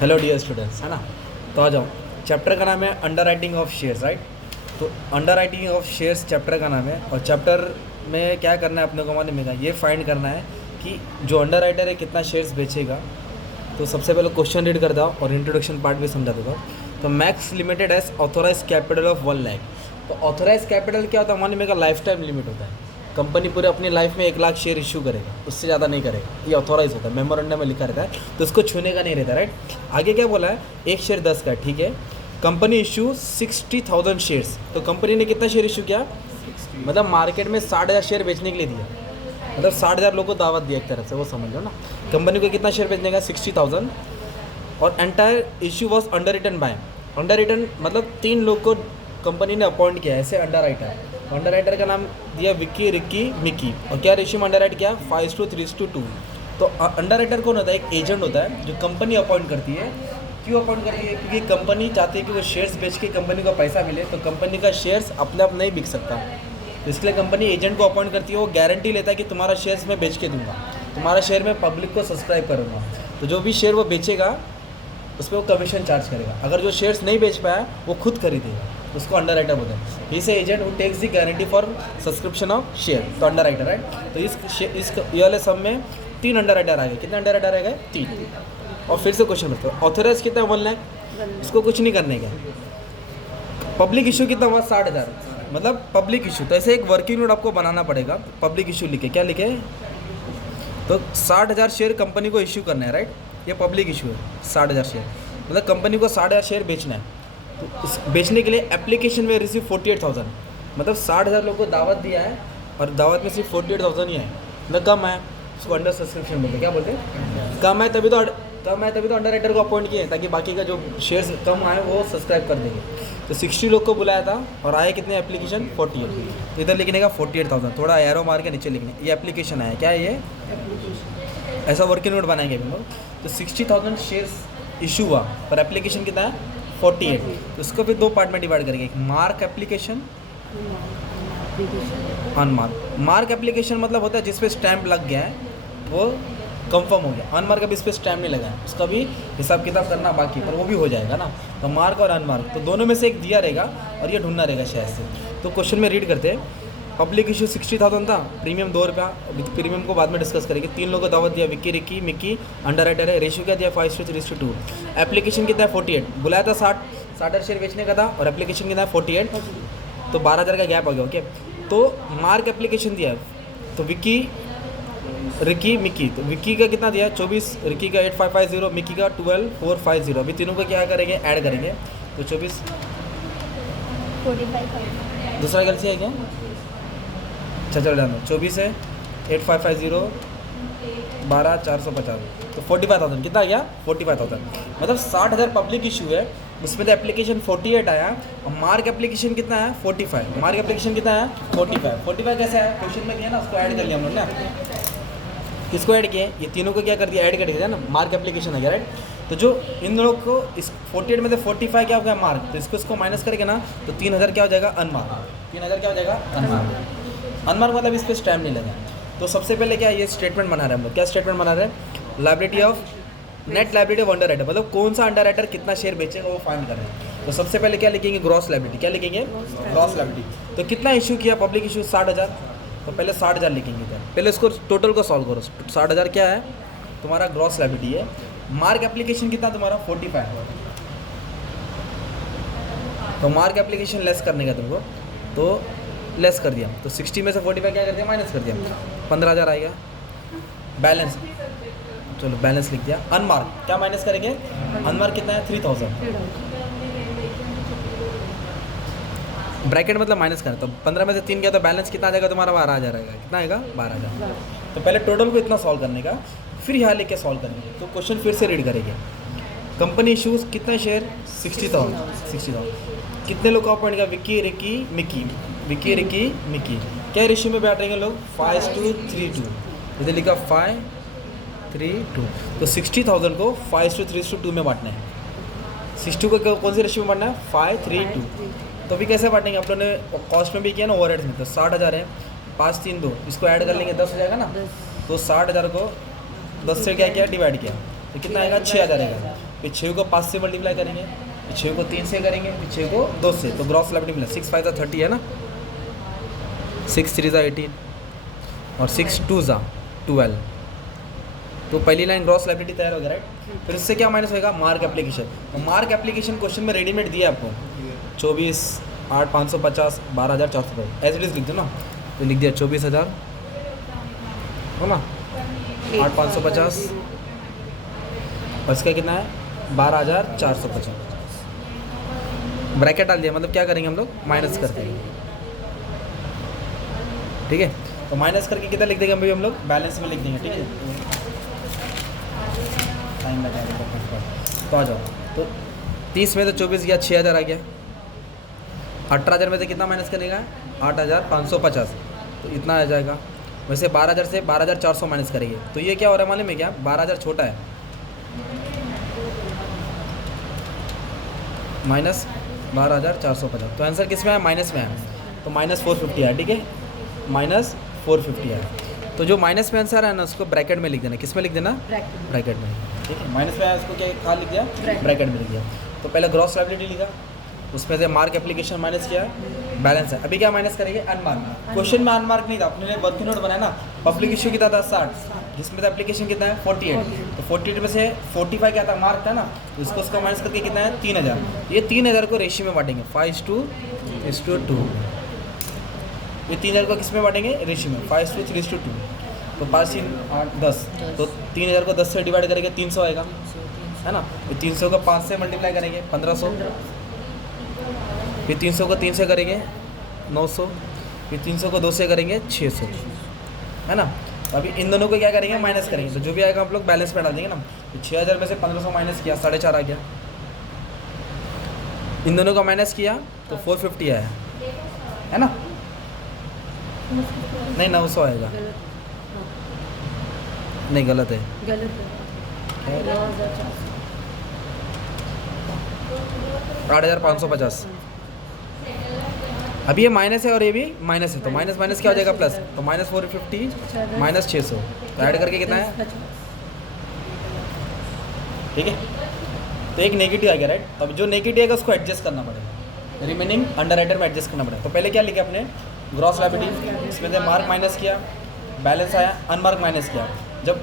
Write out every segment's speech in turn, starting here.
Hello dear students, है ना। तो आ जाओ। चैप्टर का नाम है underwriting of shares, right. तो underwriting of shares chapter का नाम है, और चैप्टर में क्या करना है अपने को मालूम है, ये फाइंड करना है कि जो अंडर राइटर है कितना शेयर्स बेचेगा। तो सबसे पहले क्वेश्चन रीड कर दो और इंट्रोडक्शन पार्ट भी समझा देगा। तो Max Limited as authorised capital of 1 lakh. तो ऑथोराइज कैपिटल क्या होता है, मालूम है, लाइफ टाइम लिमिट होता है। कंपनी पूरे अपनी लाइफ में 1 लाख शेयर इशू करेगा, उससे ज़्यादा नहीं करेगा। ये ऑथोराइज होता है, मेमोरेंडम में लिखा रहता है, तो इसको छूने का नहीं रहता, राइट। आगे क्या बोला है, एक शेयर 10 का, ठीक है। Company issue 60,000 shares. तो कंपनी ने कितना शेयर इशू किया, मतलब मार्केट में 60,000 शेयर बेचने के लिए दिया, मतलब 60,000 लोगों को दावत दिया एक तरह से, वो समझ लो ना। कंपनी को कितना शेयर बेचने का, 60,000। और entire issue was underwritten by. Underwritten मतलब 3 लोग को कंपनी ने अपॉइंट किया, ऐसे अंडर राइटर। अंडर राइटर का नाम दिया विक्की, रिक्की, मिक्की। और क्या रेशियो में अंडर राइट किया, 5:3:2। तो अंडर राइटर कौन होता है, एक एजेंट होता है जो कंपनी अपॉइंट करती है। क्यों अपॉइंट करती है, क्योंकि कंपनी चाहती है कि वो शेयर्स बेच के कंपनी को पैसा मिले। तो कंपनी का शेयर्स अपने आप नहीं बिक सकता, तो इसलिए कंपनी एजेंट को अपॉइंट करती है। वो गारंटी लेता है कि तुम्हारा शेयर्स मैं बेच के दूंगा, तुम्हारा शेयर मैं पब्लिक को सब्सक्राइब करूँगा। तो जो भी शेयर वो बेचेगा उस पर वो कमीशन चार्ज करेगा। अगर जो शेयर्स नहीं बेच पाया वो खुद खरीदेगा, उसको अंडर राइटर बोलते हैं। ही से agent who takes the guarantee for subscription of share, तो अंडर राइटर, राइट। तो इस ये वाले सब में 3 अंडर राइटर आ गए। कितने अंडर राइटर आ गए, 3। और फिर से क्वेश्चन करते हैं, ऑथोराइज कितना है, 1 लाख। उसको कुछ नहीं करने का। पब्लिक इशू कितना हुआ, 60,000, मतलब पब्लिक इशू। तो ऐसे एक वर्किंग नोट आपको बनाना पड़ेगा। पब्लिक इशू लिखे, क्या लिखे, तो 60,000 शेयर कंपनी को इशू करना है, राइट। ये पब्लिक इशू है, 60,000 शेयर, मतलब कंपनी को 60,000 शेयर बेचना है। तो इस बेचने के लिए एप्लीकेशन में रिसीव 48,000, मतलब 60,000 लोगों को दावत दिया है, और दावत में सिर्फ 48,000 ही है, मतलब कम है। उसको अंडर सब्सक्रिप्शन बोलते हैं, क्या बोलते हैं, कम है तभी तो अंडर राइटर को अपॉइंट किए, ताकि बाकी का जो शेयर्स कम आए वो सब्सक्राइब कर देंगे। तो 60 लोग को बुलाया था, और आए कितने एप्लीकेशन, 48। तो इधर लिखने का 48,000, थोड़ा एरो मार के नीचे लिखने, ये एप्लीकेशन आया, क्या है ये, ऐसा वर्किंग नोट बनाएंगे हम लोग। तो 60,000 शेयर्स इशू हुआ, पर एप्लीकेशन कितना है, 48। तो इसको फिर 2 पार्ट में डिवाइड करेंगे, एक mark application, unmark. Mark application मतलब होता है जिस पे स्टैंप लग गया है वो कंफर्म हो गया। अनमार्क अभी इस पर स्टैम्प नहीं लगा है, उसका भी हिसाब किताब करना बाकी, पर वो भी हो जाएगा ना। तो मार्क और अनमार्क, तो दोनों में से एक दिया रहेगा और ये ढूंढना रहेगा शायद से। तो क्वेश्चन में रीड करते हैं। पब्लिक इशू 60,000 था, प्रीमियम 2 रुपया। प्रीमियम को बाद में डिस्कस करेंगे। 3 लोगों को दावत दिया, Vicky, Ricky, Mickey, underwriter है। रेशियो क्या दिया, 5:3:2। एप्लीकेशन कितना है, 48। बुलाया था 60 शेयर बेचने का था, और एप्लीकेशन कितना है, 48। तो 12,000 का गैप आ गया, ओके। तो मार्क एप्लीकेशन दिया है, तो विक्की, रिक्की, मिक्की। तो विक्की का कितना दिया है, 24, रिक्की का 8,550, मिक्की का 12,450। अभी तीनों को क्या करेंगे, ऐड करेंगे। तो 24, 45। दूसरा गलती है क्या, अच्छा चलो जानो, 24 है, 8,550, 12,450, तो 45,000 कितना आ गया, 45,000। मतलब 60,000 पब्लिक इशू है, उसमें तो एप्लीकेशन 48 आया, और मार्क एप्लीकेशन कितना है, 45। मार्क एप्लीकेशन कितना है, 45 कैसे है, क्वेश्चन में दिया ना, उसको ऐड कर लिया हम लोग ना। किसको ऐड किए, ये तीनों को क्या कर दिया, ऐड कर दिया ना, मार्क एप्लीकेशन आ गया, राइट। तो जो इन दोनों को इस 48 में से 45 क्या हो गया, मार्क। तो इसको माइनस करके ना, तो 3,000 क्या हो जाएगा, अनमार्क। 3,000 क्या हो जाएगा, अनमार्क। अनमार्क मतलब इस पर स्टैम्प नहीं लगा। तो सबसे पहले क्या, ये स्टेटमेंट बना रहे हैं हम लोग। क्या स्टेटमेंट बना रहे हैं, liability of, net liability of under writer, मतलब कौन सा अंडर राइटर कितना शेयर बेचेगा वो फाइंड कर रहे हैं। तो सबसे पहले क्या लिखेंगे, ग्रॉस लायबिलिटी। क्या लिखेंगे, ग्रॉस लायबिलिटी। तो कितना इशू किया, पब्लिक इशू 60,000, तो पहले 60,000 लिखेंगे इधर। पहले इसको टोटल को सॉल्व करो। 60,000 क्या है तुम्हारा, ग्रॉस लायबिलिटी है। मार्क एप्लीकेशन कितना तुम्हारा, 45। तो मार्क एप्लीकेशन लेस करने का तुमको, तो लेस कर दिया। तो 60 में से 45 क्या कर दिया, माइनस कर दिया, 15,000 आएगा। बैलेंस, चलो बैलेंस लिख दिया। अनमार्क क्या माइनस करेंगे, अनमार्क कितना है, 3,000। ब्रैकेट मतलब माइनस करना। तो 15 में से 3 गया, तो बैलेंस कितना आ जाएगा तुम्हारा, 12,000 आएगा। कितना आएगा, 12,000। तो पहले टोटल को इतना सॉल्व करने का, फिर यहाँ लेके सॉल्व करेंगे। तो क्वेश्चन फिर से रीड करेंगे। कंपनी इशूज़ कितना शेयर, 60,000। कितने लोग का अपॉइंट किया, Vicky, Ricky, Mickey. Vicky, Ricky, Mickey. क्या रेशियो में बांटेंगे लोग, 5:3:2। इधर लिखा 5:3:2। तो 60,000 को 5:3:2 में बांटना है। 60 को कौन सी रेशियो में बांटना है, 5:3:2। तो अभी कैसे बांटेंगे, आप लोगों ने कॉस्ट में भी किया ना, ओवरहेड्स में। तो 60,000 है, 5:3:2, इसको ऐड कर लेंगे, 10 हो जाएगा ना। तो 60,000 को 10 से क्या किया, डिवाइड किया, तो कितना आएगा, 6,000 आएगा। फिर 6 को 5 से मल्टीप्लाई करेंगे, फिर 6 को 3 से करेंगे, फिर 6 को 2 से, तो ग्रॉस लाइबिलिटी मिला 6 5 30 है ना, 6 3 18 और 6 2 12। तो पहली लाइन ग्रॉस लाइबिलिटी तैयार हो गया राइट। फिर इससे क्या माइनस होगा, मार्क एप्लीकेशन। तो मार्क एप्लीकेशन क्वेश्चन में रेडीमेड दिया आपको 24 8 550 12,400 एज इट इज लिख दो ना, तो लिख दिया 24,000 हो ना, 8 550 और इसका कितना है 12,450, ब्रैकेट डाल दिया, मतलब क्या करेंगे हम लोग माइनस कर देंगे, ठीक है। तो माइनस करके कितना लिख देंगे अभी हम लोग, बैलेंस में लिख देंगे, ठीक है। टाइम लगाएंगे तो आ जाओ, तो 30 में तो 24 गया, 6,000 आ गया, 18,000 में से कितना माइनस करेगा 8,550, तो इतना आ जाएगा। वैसे 12,000 से 12,400 माइनस करेंगे, तो ये क्या हो रहा है मालूम है क्या, 12,000 छोटा है माइनस 12,450, तो आंसर किस में है, माइनस में है, तो माइनस 450 है, ठीक है, माइनस 450 है। तो जो माइनस में आंसर है ना उसको ब्रैकेट में लिख देना, किस में लिख देना, ब्रैकेट में, ठीक है। माइनस में है उसको क्या कहाँ लिख दिया, ब्रैकेट में लिख दिया। तो पहले ग्रॉस लायबिलिटी लिखा, उसमें से मार्क एप्लीकेशन माइनस किया, बैलेंस है। अभी क्या माइनस करेंगे, अनमार्क। क्वेश्चन में अनमार्क नहीं था, अपने लिए वर्किंग नोट बनाया ना, पब्लिक इशू कितना था 60, जिसमें था एप्लीकेशन कितना है 48, तो 48 में से 45 क्या था, मार्क था ना, तो इसको उसका माइनस करके कितना है 3,000। ये 3,000 को रेशियो में बांटेंगे 5:2, ये 3,000 को किस में बांटेंगे, रेशियो में 5:3:2, तो 5 3 8 10, तो 3,000 को 10 से डिवाइड करेंगे 300 आएगा, है ना। फिर 300 को 5 से मल्टीप्लाई करेंगे 1500, फिर 300 को 3 से करेंगे 900, फिर 300 को 2 से करेंगे 600, है ना। तो अभी इन दोनों को क्या करेंगे, माइनस करेंगे, तो जो भी आएगा हम लोग बैलेंस में डाल देंगे ना। तो 6,000 में से 1500 माइनस किया 4.5 आ गया, इन दोनों का माइनस किया तो 450 आया, है ना, नहीं 900 आएगा, नहीं गलत है, 8,550। अभी ये माइनस है और ये भी माइनस है, तो माइनस माइनस क्या हो जाएगा, प्लस, तो माइनस 450 माइनस 600, तो ऐड करके कितना है, ठीक है। तो एक नेगेटिव आ गया राइट। तो अब जो नेगेटिव आएगा उसको एडजस्ट करना पड़ेगा, रिमेनिंग अंडरराइटर में एडजस्ट करना पड़ेगा। तो पहले क्या लिखा अपने, ग्रॉस लायबिलिटी, इसमें से मार्क माइनस किया, बैलेंस आया, अनमार्क माइनस किया। जब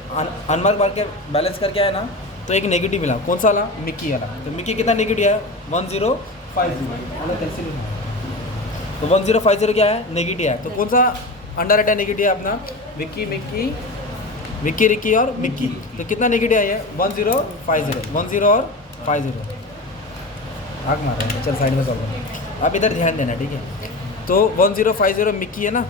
अनमार्क मार्क के बैलेंस करके आया ना, तो एक नेगेटिव मिला, कौन सा वाला, मिक्की वाला। तो मिक्की कितना नेगेटिव है, 1050, तो 1050 क्या है, नेगेटिव है। तो कौन सा अंडरराइटर नेगेटिव है अपना, विक्की मिक्की विक्की रिक्की और मिक्की, तो कितना नेगेटिव है, 1050, 10 और 50, आग मार रहा है, चल साइड में सॉल्व। आप इधर ध्यान देना, ठीक है। तो 1050 मिक्की है ना,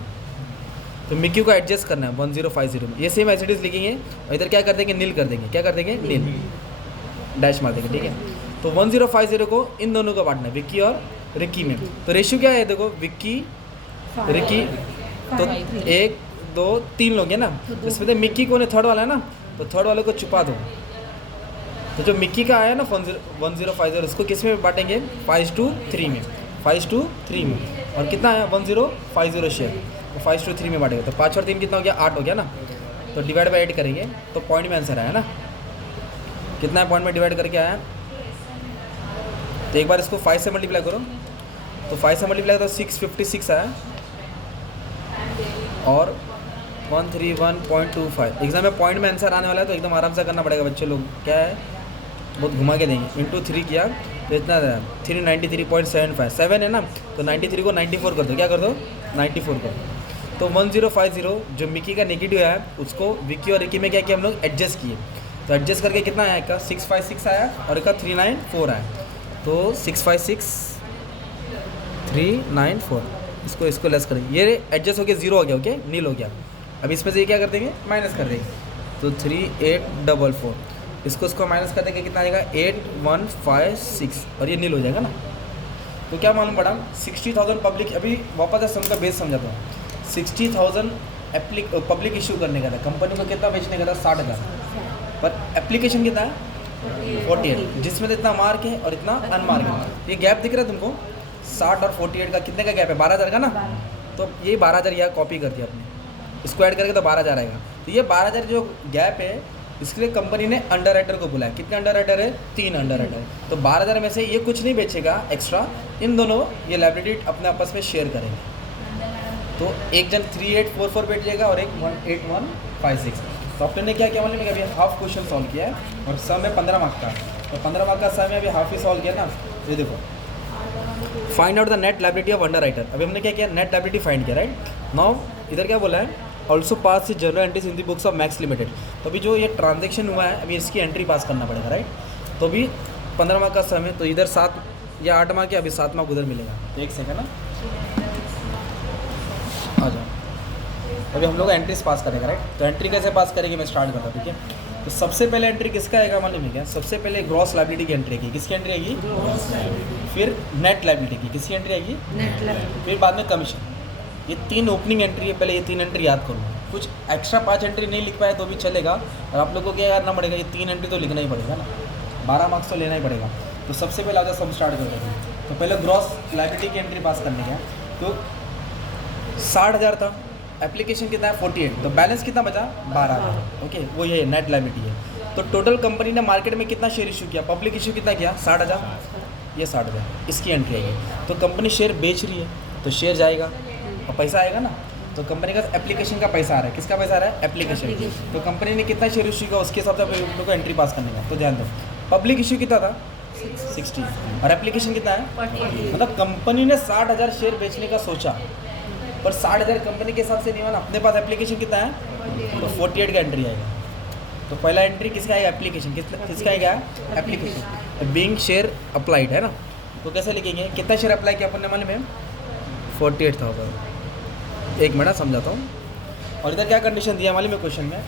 तो मिक्की को एडजस्ट करना है 1050 में, ये सेम एसिडीज लिखेंगे और इधर क्या कर देंगे, नील कर देंगे, क्या कर देंगे, नील, डैश मार देंगे, ठीक है। तो 1050 को इन दोनों को बांटना है, विक्की और रिक्की में। तो रेशियो क्या है, देखो विक्की रिक्की, तो 1 2 3 लोग हैं ना, इसमें तो मिक्की कौन है, थर्ड वाला है ना, तो थर्ड वाले को छुपा दो। तो जो मिक्की का आया ना 1050, उसको किस में बांटेंगे, 5:3 में, 5:3 में, और कितना आया 1050 शेयर, तो 5:3 में बांटेगा, तो 5 और 3 कितना हो गया, 8 हो गया ना। तो डिवाइड बाई 8 करेंगे तो पॉइंट में आंसर आया ना, कितना है, पॉइंट में डिवाइड करके आया। तो एक बार इसको 5 से मल्टीप्लाई करो, तो 5 से मल्टीप्लाई तो 656 आया, और 131.25। एग्जाम में पॉइंट में आंसर आने वाला है, तो एकदम आराम से करना पड़ेगा बच्चे लोग, क्या है बहुत घुमा के देंगे। इंटू 3 किया तो इतना 393.75, 7 है ना, तो 93 को 94 कर दो, क्या कर दो, 94 कर दो। तो 1050 जो मिक्की का नेगेटिव है, उसको विक्की और रिक्की में क्या किया हम लोग, एडजस्ट किए। तो एडजस्ट करके कितना आया, इसका 656 आया और इसका 394 आया, तो 656 394, इसको लेस करेंगे, ये एडजस्ट हो गया, 0 हो गया, ओके, नील हो गया। अब इसमें से ये क्या कर देंगे, माइनस कर देंगे, तो 3844, इसको माइनस कर देंगे, कितना आएगा 8156, और ये नील हो जाएगा ना। तो क्या मालूम पड़ा, 60,000 पब्लिक, अभी वापस सम का बेस समझाता हूँ। 60,000 पब्लिक इशू करने का था, कंपनी को कितना बेचने का था, 60,000, पर एप्लीकेशन कितना है 48, जिसमें तो इतना मार्क है और इतना अनमार्क है। ये गैप दिख रहा है तुमको, 60 और 48 का कितने का गैप है, 12,000 का ना। तो ये 12,000 यहाँ कॉपी कर दिया आपने, इसको ऐड करके तो 12,000 आएगा। तो ये 12,000 जो गैप है, इसके लिए कंपनी ने अंडर राइटर को बुलाया। कितने अंडर राइटर है? 3 अंडर राइटर। तो 12,000 में से ये कुछ नहीं बेचेगा एक्स्ट्रा, इन दोनों ये लायबिलिटी अपने आपस में शेयर करेंगे। तो एक जन 3844 बेचेगा और एक 18156। तो अपने ने क्या किया मालूम है? अभी हाफ क्वेश्चन सॉल्व किया है और सम है 15 मार्क का। तो 15 मार्क का सम है, अभी हाफ ही सॉल्व किया ना। ये देखो, find out the net liability of under writer. अभी हमने क्या किया? नेट लायबिलिटी फाइंड किया, राइट। नाउ इधर क्या बोला है? Also pass general entries in the books of max limited. तो अभी जो ये ट्रांजेक्शन हुआ है, अभी इसकी एंट्री पास करना पड़ेगा, राइट। तो अभी 15 मार्क का सम है, तो इधर 7 या 8 मार्क है, अभी 7 मार्क उधर मिलेगा। तो एक सेकंड ना, आ जाओ। अभी हम लोग एंट्रीज पास करेंगे, राइट। तो एंट्री कैसे पास करेंगे मैं स्टार्ट करता हूँ, ठीक है। तो सबसे पहले एंट्री किसका आएगा मालूम है क्या? सबसे पहले ग्रॉस लायबिलिटी की एंट्री आएगी। किसकी एंट्री आएगी? फिर नेट लायबिलिटी की। किसकी एंट्री आएगी? Net liability. फिर बाद में कमीशन। ये 3 ओपनिंग एंट्री है, पहले ये 3 एंट्री याद करो। कुछ एक्स्ट्रा 5 एंट्री नहीं लिख पाए तो भी चलेगा, और आप लोगों को क्या करना पड़ेगा? ये 3 एंट्री तो लिखना ही पड़ेगा ना, 12 मार्क्स तो लेना ही पड़ेगा। तो सबसे पहले आगे सब स्टार्ट कर देंगे। तो पहले ग्रॉस लायबिलिटी की एंट्री पास करने का, तो 60,000 था, एप्लीकेशन कितना है? 48। तो बैलेंस कितना बचा? 12,000। ओके, वो ये नेट लायबिलिटी है। तो टोटल कंपनी ने मार्केट में कितना शेयर इशू किया? पब्लिक इशू कितना किया? 60,000। ये 60,000 इसकी एंट्री आएगी। तो कंपनी शेयर बेच रही है, तो शेयर जाएगा और पैसा आएगा ना। तो कंपनी का एप्लीकेशन का पैसा आ रहा है। किसका पैसा आ रहा है? एप्लीकेशन। तो कंपनी ने कितना शेयर इशू किया, उसके हिसाब से आप लोग को एंट्री पास करने का। तो ध्यान दो, पब्लिक इशू कितना था? 60, और एप्लीकेशन कितना है? 48। मतलब कंपनी ने 60,000 शेयर बेचने का सोचा, पर 60,000 कंपनी के हिसाब से नहीं माना। अपने पास एप्लीकेशन कितना है? तो 48 का एंट्री आएगा। तो पहला एंट्री किसका आएगा? एप्लीकेशन। किसका आएगा? एप्लीकेशन। बीइंग शेयर अप्लाइड है ना। तो कैसे लिखेंगे? कितना शेयर अप्लाई किया अपन ने मालूम है? 48,000। एक मिनट समझाता हूँ। और इधर क्या कंडीशन दिया मालूम है क्वेश्चन में?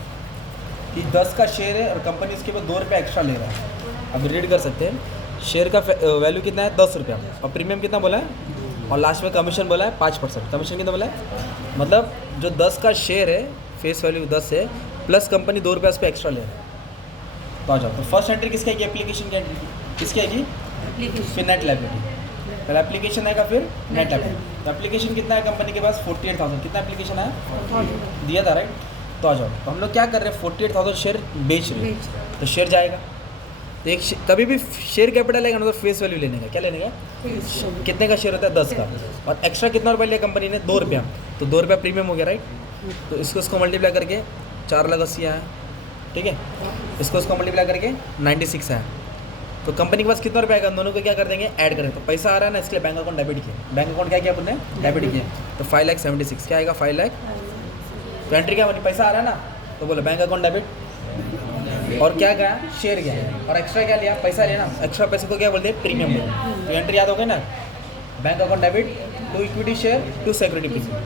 कि 10 का शेयर है और कंपनी इसके बाद 2 रुपये एक्स्ट्रा ले रहा है। अब रीड कर सकते हैं। शेयर का वैल्यू कितना है? 10 रुपया, और प्रीमियम कितना बोला है? और लास्ट में कमीशन बोला है 5%। कमीशन कितना बोला है? मतलब जो 10 का शेयर है, फेस वैल्यू 10 है, प्लस कंपनी 2 रुपये उस पर एक्स्ट्रा ले रहा है। तो आ जाओ। तो फर्स्ट एंट्री किसकी आएगी? एप्लीकेशन की एंट्री किसकी आएगी? फिर नेट लायबिलिटी। पहले एप्लीकेशन आएगा, फिर नेट लायबिलिटी। तो एप्लीकेशन कितना है कंपनी के पास? 48,000। कितना एप्लीकेशन है? दिया था, राइट। तो आ जाओ। तो हम लोग क्या कर रहे हैं? 48,000 शेयर बेच रहे हैं, तो शेयर जाएगा। तो एक कभी भी शेयर कैपिटल लेगा ना, तो फेस वैल्यू लेने का। क्या लेने का? कितने का शेयर होता है? 10 का। और एक्स्ट्रा कितना रुपया लिया कंपनी ने? 2 रुपया। तो 2 रुपया प्रीमियम हो गया, राइट। तो इसको मल्टीप्लाई करके 4 लगा 80 आया, ठीक है। इसको मल्टीप्लाई करके 96 आया। तो कंपनी के पास कितना रुपया आएगा? दोनों को क्या कर देंगे? ऐड करेंगे। तो पैसा आ रहा है ना, इसलिए बैंक अकाउंट डेबिट किया। बैंक अकाउंट क्या किया अपने? डेबिट किया। तो 5,76,000 क्या आएगा? 5 लाख। तो एंट्री क्या बनी? पैसा आ रहा है ना, तो बोलो बैंक अकाउंट डेबिट। और क्या गया? शेयर गया। और एक्स्ट्रा क्या लिया? पैसा लिया ना। एक्स्ट्रा पैसे को क्या बोलते हैं? प्रीमियम बोलते। तो एंट्री याद हो गई ना? Bank account debit, 2 equity share, 2 security premium.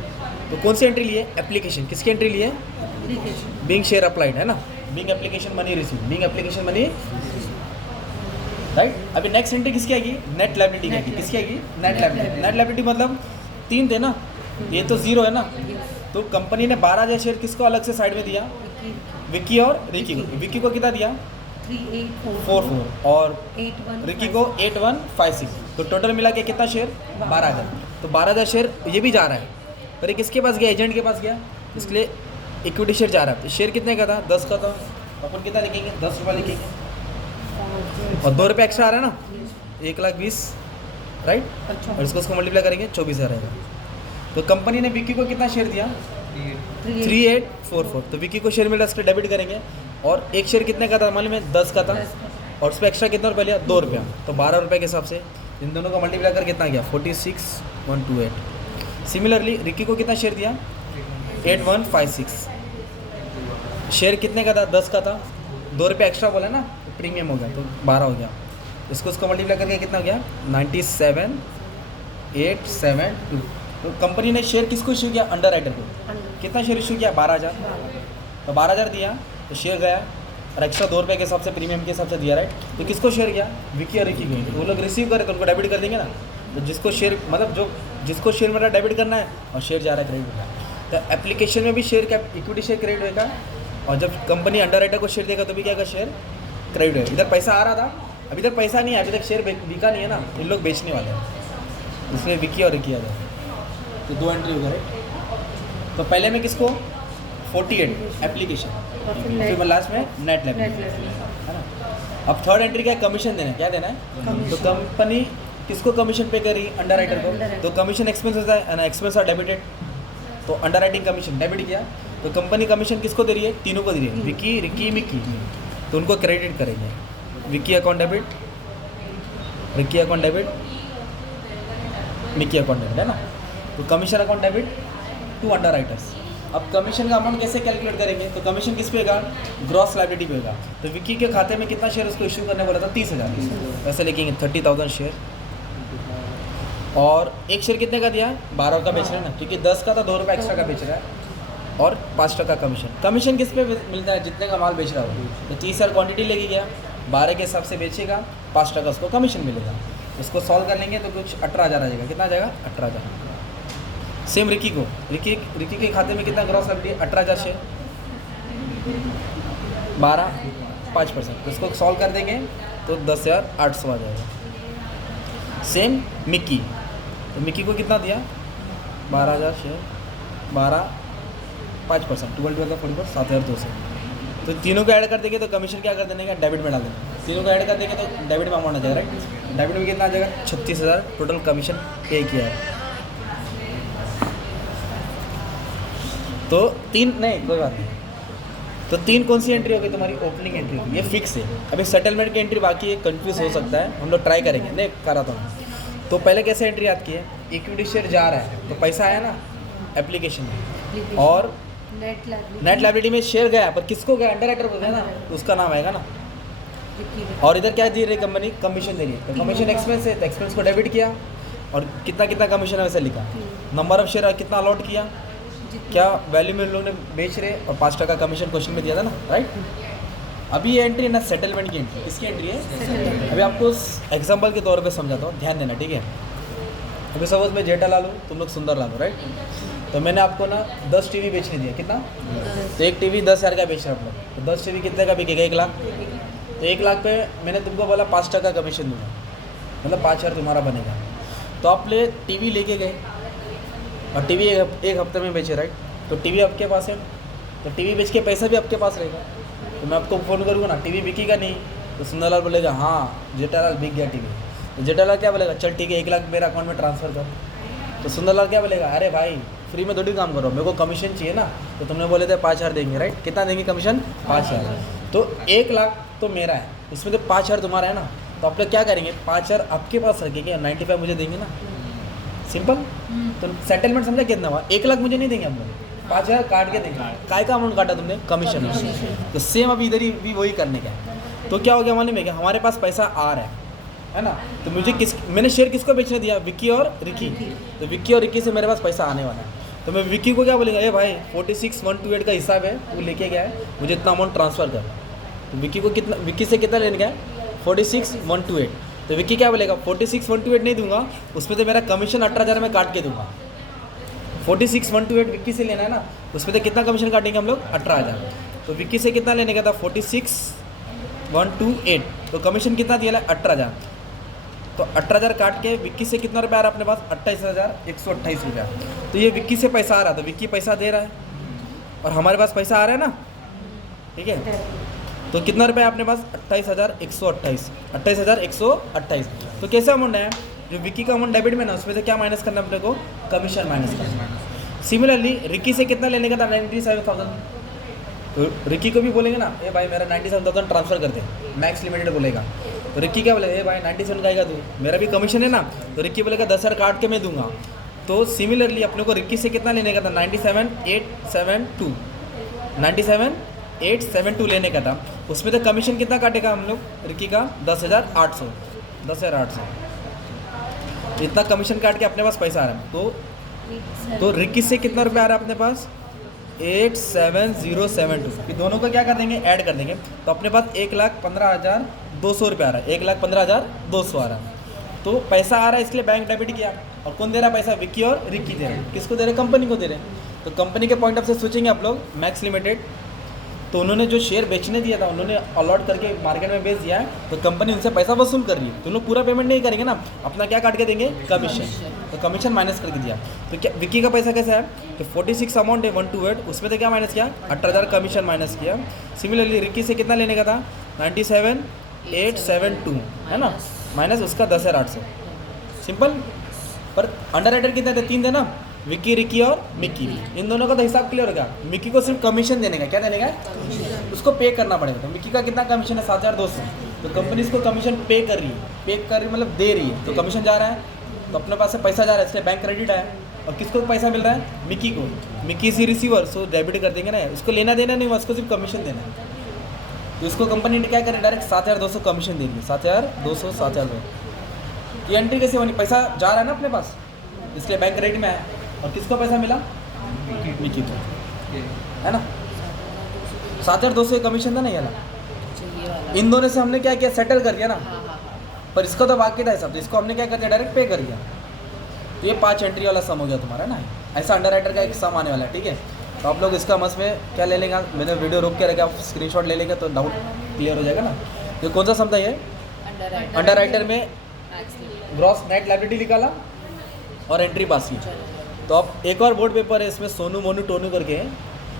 तो कौन सी एंट्री ली है? एप्लीकेशन। किसकी एंट्री ली है? बीइंग शेयर अप्लाइड है ना। Being application money receive, being application money, right. अभी नेक्स्ट एंट्री किसकी आएगी? नेट लायबिलिटी की आएगी। किसकी आएगी? Net liability. नेट लायबिलिटी मतलब 3 थे ना, ये तो 0 है ना। तो कंपनी ने 12,000 शेयर किसको अलग से साइड में दिया? विक्की और रिकी को। विक्की को कितना दिया? 3844 और रिकी को 8156। तो टोटल मिला के कितना शेयर? 12,000। तो 12,000 शेयर ये भी जा रहा है, पर ये किसके पास गया? एजेंट के पास गया, इसलिए इक्विटी शेयर जा रहा है। तो शेयर कितने का था? 10 का था। अपन कितना लिखेंगे? 10 रुपये लिखेंगे। और 2 रुपये एक्स्ट्रा आ रहा है ना, 1,20,000, राइट। और इसको मल्टीप्लाई करेंगे 24,000 रहेगा। तो कंपनी ने विक्की को कितना शेयर दिया? 3844। तो विक्की को शेयर मिला, इसके डेबिट करेंगे। और एक शेयर कितने का था मालूम है? 10 का था। और उस पर एक्स्ट्रा कितना रुपया लिया? 2 रुपया। तो 12 रुपये के हिसाब से इन दोनों का मल्टीप्लाई कर कितना गया? 46,128। सिमिलरली रिकी को कितना शेयर दिया? 8156। शेयर कितने का था? 10 का था। 2 रुपये एक्स्ट्रा बोला ना, प्रीमियम हो गया, तो 12 हो गया। इसको मल्टीप्लाई करके कितना हो गया? 97,872। तो कंपनी ने शेयर किसको इशू किया? अंडर राइटर को। कितना शेयर इशू किया? 12,000। तो 12,000 दिया, तो शेयर गया, और एक्स्ट्रा 2 रुपये के हिसाब से, प्रीमियम के हिसाब से दिया, राइट। तो किसको शेयर गया? विक्की और रिकी को। वो लोग रिसीव करे तो उनको डेबिट कर देंगे ना। तो जिसको शेयर, मतलब जिसको शेयर मेरा डेबिट करना है, और शेयर जा रहा है क्रेडिट होगा। तो एप्लीकेशन में भी शेयर का इक्विटी शेयर क्रेडिट होगा, और जब कंपनी अंडर राइटर को शेयर देगा तो भी क्या होगा? शेयर क्रेडिट होगा। इधर पैसा आ रहा था, अभी तक पैसा नहीं है, अभी तक शेयर बिका नहीं है ना, इन लोग बेचने वाले हैं, इसलिए विक्की और रिकी आ जाए। तो 2 एंट्री हो गए। तो पहले में किसको? 48 एप्लीकेशन, फिर लास्ट में नेट लायबिलिटी, है ना। अब थर्ड एंट्री क्या है, कमीशन देना है। क्या देना है, तो कंपनी किसको कमीशन पे करी, अंडरराइटर को। तो कमीशन एक्सपेंस होता है ना, एक्सपेंस आर डेबिटेड, तो अंडरराइटिंग कमीशन डेबिट किया। तो कंपनी कमीशन किसको दे रही है, तीनों को दे रही है, विकी, रिकी, मिकी। तो उनको क्रेडिट करेंगे, Vicky account debit, Ricky account debit, Mickey account debit, है ना। तो commission account debit to underwriters. अब कमीशन का अमाउंट कैसे कैलकुलेट करेंगे, तो कमीशन किस पे होगा, ग्रॉस लायबिलिटी पे होगा। तो विकी के खाते में कितना शेयर उसको इशू करने बोला था, 30,000, वैसे लिखेंगे 30,000 शेयर। और एक शेयर कितने का दिया, 12 का बेच रहा है ना, क्योंकि 10 का था, 2 रुपये एक्स्ट्रा का बेच रहा है। और 5% कमीशन, कमीशन किस पे मिलता है, जितने का माल बेच रहा हो। तो 30,000 क्वांटिटी लेके गया, 12 के हिसाब से बेचेगा, 5% उसको कमीशन मिलेगा। इसको सॉल्व कर लेंगे तो कुछ 18,000 आ जाएगा। कितना आ जाएगा, 18,000। सेम रिकी को, रिकी के खाते में कितना ग्रॉस लायबिलिटी, 18,000 शेयर, 12, 5%। तो इसको सॉल्व कर देंगे तो 10,800 आ जाएगा। सेम मिक्की, तो मिक्की को कितना दिया, 12,000 शेयर, 12, 5%, 12 40, 7,200। तो तीनों को ऐड कर देंगे तो कमीशन क्या कर देंगे, डेबिट में डाल देंगे। तीनों को ऐड कर देंगे तो डेबिट में अमाउंट आ जाएगा, राइट। डेबिट में कितना आ जाएगा, 36,000 टोटल कमीशन पे किया है। तो 3 नहीं, कोई बात नहीं। तो 3 कौन सी एंट्री होगी तुम्हारी, ओपनिंग एंट्री, ये फिक्स है। अभी सेटलमेंट की एंट्री बाकी है, कंफ्यूज हो सकता है, हम लोग ट्राई करेंगे, नहीं कराता हूँ। तो पहले कैसे एंट्री याद की है, इक्विटी शेयर जा रहा है तो पैसा आया ना एप्लीकेशन में, और नेट लायबिलिटी में शेयर गया, पर किसको गया, अंडरराइटर को गया ना, तो उसका नाम आएगा ना। और इधर क्या दे रही कंपनी, कमीशन दे रही है, तो कमीशन एक्सपेंस है, तो एक्सपेंस को डेबिट किया, और कितना कितना कमीशन है वैसे लिखा, नंबर ऑफ शेयर कितना अलॉट किया, क्या वैल्यू में लोगों ने बेच रहे, और 5% कमीशन क्वेश्चन में दिया था ना, राइट। अभी ये एंट्री है ना सेटलमेंट की एंट्री, किसकी एंट्री है, अभी आपको एग्जाम्पल के तौर पे समझाता हूँ, ध्यान देना, ठीक है। अभी सपोज मैं जेठालाल हूँ, तुम लोग सुंदरलाल हो, राइट। तो मैंने आपको ना 10 टीवी बेचने दिया, कितना, तो एक टीवी 10,000 का बेच रहा है आप लोग, तो 10 टीवी कितने का बिकेगा, 1 लाख। तो 1 लाख पे मैंने तुमको बोला 5% कमीशन दूंगा, मतलब 5,000 तुम्हारा बनेगा। तो आप टीवी लेके गए, और टीवी एक हफ्ते में बेचे, राइट। तो टीवी आपके पास है, तो टीवी बेच के पैसा भी आपके पास रहेगा। तो मैं आपको फ़ोन करूँगा ना, टीवी बिकेगा नहीं, तो सुंदरलाल बोलेगा हाँ जेठालाल बिक गया टीवी। तो जेठालाल क्या बोलेगा, चल ठीक है 1 लाख मेरे अकाउंट में ट्रांसफ़र कर। तो सुंदरलाल क्या बोलेगा, अरे भाई फ्री में थोड़ी काम करो, मेरे को कमीशन चाहिए ना, तो तुमने बोले थे 5,000 देंगे, राइट। कितना देंगे कमीशन, 5,000। तो 1 लाख तो मेरा है, इसमें तो 5,000 तुम्हारा है ना। तो आप लोग क्या करेंगे, 5,000 आपके पास रखेंगे, 95 मुझे देंगे ना, सिंपल। तो सेटलमेंट समझा कितना हुआ, 1 लाख मुझे नहीं देंगे हम लोग, 5,000 काट के देंगे। काय का अमाउंट काटा तुमने, कमीशन। तो सेम अभी इधर ही भी वही करने का है। तो क्या हो गया मालूम है क्या, हमारे पास पैसा आ रहा है ना। तो मुझे मैंने शेयर किसको बेचने दिया, विक्की और रिकी। तो विक्की और रिकी से मेरे पास पैसा आने वाला है। तो मैं विक्की को क्या बोलेंगे, ए भाई 46,128 का हिसाब है, वो लेके गया है, मुझे इतना अमाउंट ट्रांसफ़र कर। तो विक्की को कितना, विक्की से कितना लेने का है, 46,128। तो विक्की क्या बोलेगा, 46,128 नहीं दूंगा, उसमें तो मेरा कमीशन 18,000 में काट के दूंगा। 46,128 विक्की से लेना है ना, उसमें तो कितना कमीशन काटेंगे हम लोग, 18,000। तो विक्की से कितना लेने का था, 46,128। तो कमीशन कितना दिया है, 18,000। तो 18,000 काट के विक्की से कितना रुपया आ रहा है अपने पास, 28,128 रुपया। तो ये विक्की से पैसा आ रहा था, विक्की पैसा दे रहा है, और हमारे पास पैसा आ रहा है ना, ठीक है। तो कितना रुपया अपने पास, 28,128, 28,128। तो कैसा अमाउंट है, जो विक्की का अमाउंट डेबिट में ना, उसमें से क्या माइनस करना है अपने को, कमीशन माइनस करना। सिमिलरली रिकी से कितना लेने का था, 97,000। तो रिकी को भी बोलेंगे ना, ए भाई मेरा 97,000 ट्रांसफ़र कर दे, मैक्स लिमिटेड बोलेगा। तो रिकी क्या बोलेगा, ए भाई 97 का आएगा तू, मेरा भी कमीशन है ना। तो रिकी बोलेगा 10,000 काट के मैं दूंगा। तो सिमिलरली अपने को रिकी से कितना लेने का था, 97,872, 97,872 लेने का था। उसमें तो कमीशन कितना काटेगा हम लोग, रिकी का 10,800, 10,800। इतना कमीशन काट के अपने पास पैसा आ रहा है। तो रिकी से कितना रुपया आ रहा है अपने पास, 87,072। ये दोनों को क्या कर देंगे, ऐड कर देंगे। तो अपने पास 1,15,200 रुपया आ रहा है, 1,15,200 आ रहा है। तो पैसा आ रहा है, इसलिए बैंक डेबिट किया। और कौन दे रहा है पैसा, विक्की और रिकी दे रहे हैं। किसको दे रहे हैं, कंपनी को दे रहे हैं। तो कंपनी के पॉइंट ऑफ से सोचेंगे आप लोग, मैक्स लिमिटेड। तो उन्होंने जो शेयर बेचने दिया था उन्होंने अलॉट करके मार्केट में बेच दिया है, तो कंपनी उनसे पैसा वसूल कर रही है, तो उन लोग पूरा पेमेंट नहीं करेंगे ना, अपना क्या काट के देंगे, कमीशन। तो कमीशन माइनस करके दिया। तो क्या विक्की का पैसा कैसा है, तो 46 अमाउंट है 128, उसमें से क्या माइनस किया, 18,000 कमीशन माइनस किया। सिमिलरली रिक्की से कितना लेने का था, 97,872 है ना, माइनस उसका 10,800, सिंपल। पर अंडर राइटर कितने थे, 3 थे ना, विक्की, रिक्की और मिक्की। इन दोनों का तो हिसाब क्लियर होगा। मिक्की को सिर्फ कमीशन देने का, क्या देने का, उसको पे करना पड़ेगा। तो मिक्की का कितना कमीशन है, 7,200, तो कंपनी इसको कमीशन पे कर रही है, पे कर रही मतलब दे रही है, तो कमीशन जा रहा है, तो अपने पास से पैसा जा रहा है, इसलिए बैंक क्रेडिट है। और किसको पैसा मिल रहा है, मिक्की को, मिक्की सी रिसीवर, सो डेबिट कर देंगे ना, उसको लेना देना नहीं, उसको सिर्फ कमीशन देना है। तो इसको कंपनी ने क्या करें, डायरेक्ट 7,200 कमीशन दे दी, 7,200, 7,000। ये एंट्री कैसे बनी, पैसा जा रहा है ना अपने पास, इसलिए बैंक क्रेडिट में है। और किसको पैसा मिला, मिक्की को, है ना, 7,200 कमीशन था ना ये वाला। इन दोनों से हमने क्या किया, सेटल कर दिया ना, पर इसका तो बाकी था हिसाब, तो इसको हमने क्या कर दिया, डायरेक्ट पे कर दिया। तो ये 5 एंट्री वाला सम हो गया तुम्हारा ना, ऐसा अंडर राइटर का एक सम आने वाला है, ठीक है। तो आप लोग इसका मस में क्या ले लेंगे, मैंने वीडियो रोक के रखा, आप स्क्रीनशॉट ले लेंगे तो डाउट क्लियर हो जाएगा ना। तो कौन सा सम था ये, अंडर राइटर में ग्रॉस नेट लायबिलिटी निकाला और एंट्री पास की। तो अब एक और बोर्ड पेपर है इसमें, सोनू मोनू टोनू करके है,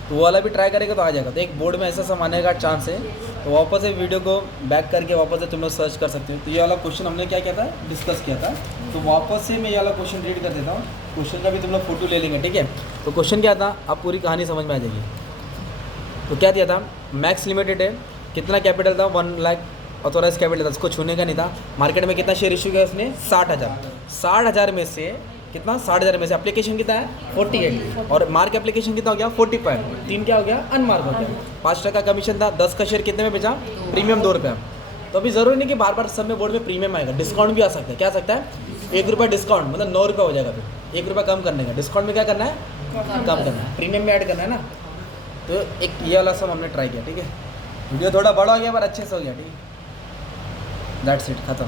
तो वो वाला भी ट्राई करेगा तो आ जाएगा। तो एक बोर्ड में ऐसा सम आने का चांस है, तो वापस से वीडियो को बैक करके वापस से तुम लोग सर्च कर सकते हो। तो ये वाला क्वेश्चन हमने क्या किया था, डिस्कस किया था। तो वापस से मैं ये वाला क्वेश्चन रीड कर देता हूँ, क्वेश्चन का भी तुम लोग फोटो ले लेंगे, ठीक है। तो क्वेश्चन क्या था, आप पूरी कहानी समझ में आ जाएगी। तो क्या दिया था, मैक्स लिमिटेड है, कितना कैपिटल था, 1 लाख ऑथोराइज कैपिटल था, उसको छूने का नहीं था। मार्केट में कितना शेयर इशू किया उसने, 60,000 में से कितना, 60,000 में से एप्लीकेशन कितना है, 48, और मार्क एप्लीकेशन कितना हो गया, 40.3 क्या हो गया, अनमार्क हो गया। 5% कमीशन था, 10 का शेयर कितने में बेचा, प्रीमियम 2 रुपये। तो अभी ज़रूरी नहीं कि बार बार सब में बोर्ड में प्रीमियम आएगा, डिस्काउंट भी आ सकता है। क्या आ सकता है, 1 रुपये डिस्काउंट, मतलब 9 रुपये हो जाएगा, फिर 1 रुपये कम करने का, डिस्काउंट में क्या करना है, कम करना है, प्रीमियम में ऐड करना है ना। तो एक ये वाला सब हमने ट्राई किया, ठीक है। वीडियो थोड़ा बड़ा हो गया पर अच्छे से हो गया, ठीक है। दैट्स इट, खत्म।